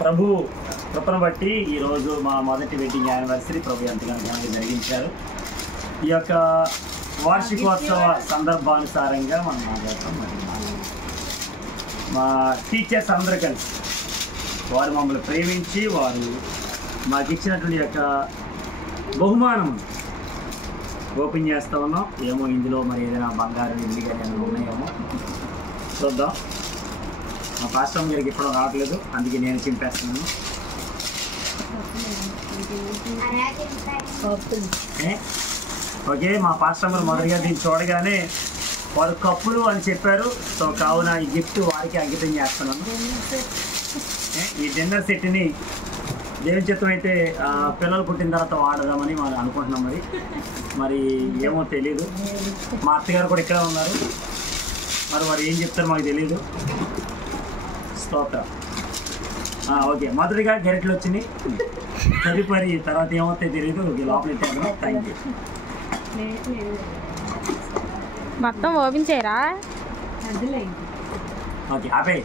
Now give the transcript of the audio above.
ప్రభు కృపను బట్టి ఈరోజు మా మొదటి వెడ్డింగ్ యానివర్సరీ ప్రభు ఎంతగానో జరిగించారు. ఈ యొక్క వార్షికోత్సవ సందర్భానుసారంగా మనం మాట్లాడతాం. మరి మా టీచర్స్ అందరూ కలిసి వారు మమ్మల్ని ప్రేమించి వారు మాకు ఇచ్చినటువంటి యొక్క బహుమానం ఓపెన్ చేస్తూ ఉన్నాం. ఏమో ఇందులో మరి ఏదైనా బంగారు ఇల్లు కానీ ఏమైనా ఉన్నాయేమో చూద్దాం. మా పాస్టర్ గారికి ఇప్పుడు రావట్లేదు, అందుకే నేను చింపేస్తున్నాను. ఓకే, మా పాస్టర్ గారు మొదటిగా దీన్ని చూడగానే వారు కప్పులు అని చెప్పారు. సో కావున ఈ గిఫ్ట్ వారికి అంకితం చేస్తున్నాను. ఈ డిన్నర్ సెట్ని దేవుని చిత్తం అయితే పిల్లలు పుట్టిన తర్వాత వాడదామని మనం అనుకుంటున్నాం. మరి ఏమో తెలీదు. మా అత్తగారు కూడా ఇక్కడ ఉన్నారు, మరి వారు ఏం చెప్తారో మాకు తెలీదు. స్తోత్రం. ఓకే, మొదటిగా గరిటలు వచ్చినాయి, తదుపరి తర్వాత ఏమవుతాయి తెలీదు. లోపల ఇచ్చాను. Thank you. మొత్తం ఓపెన్ చేయరా? ఓకే, ఆపే.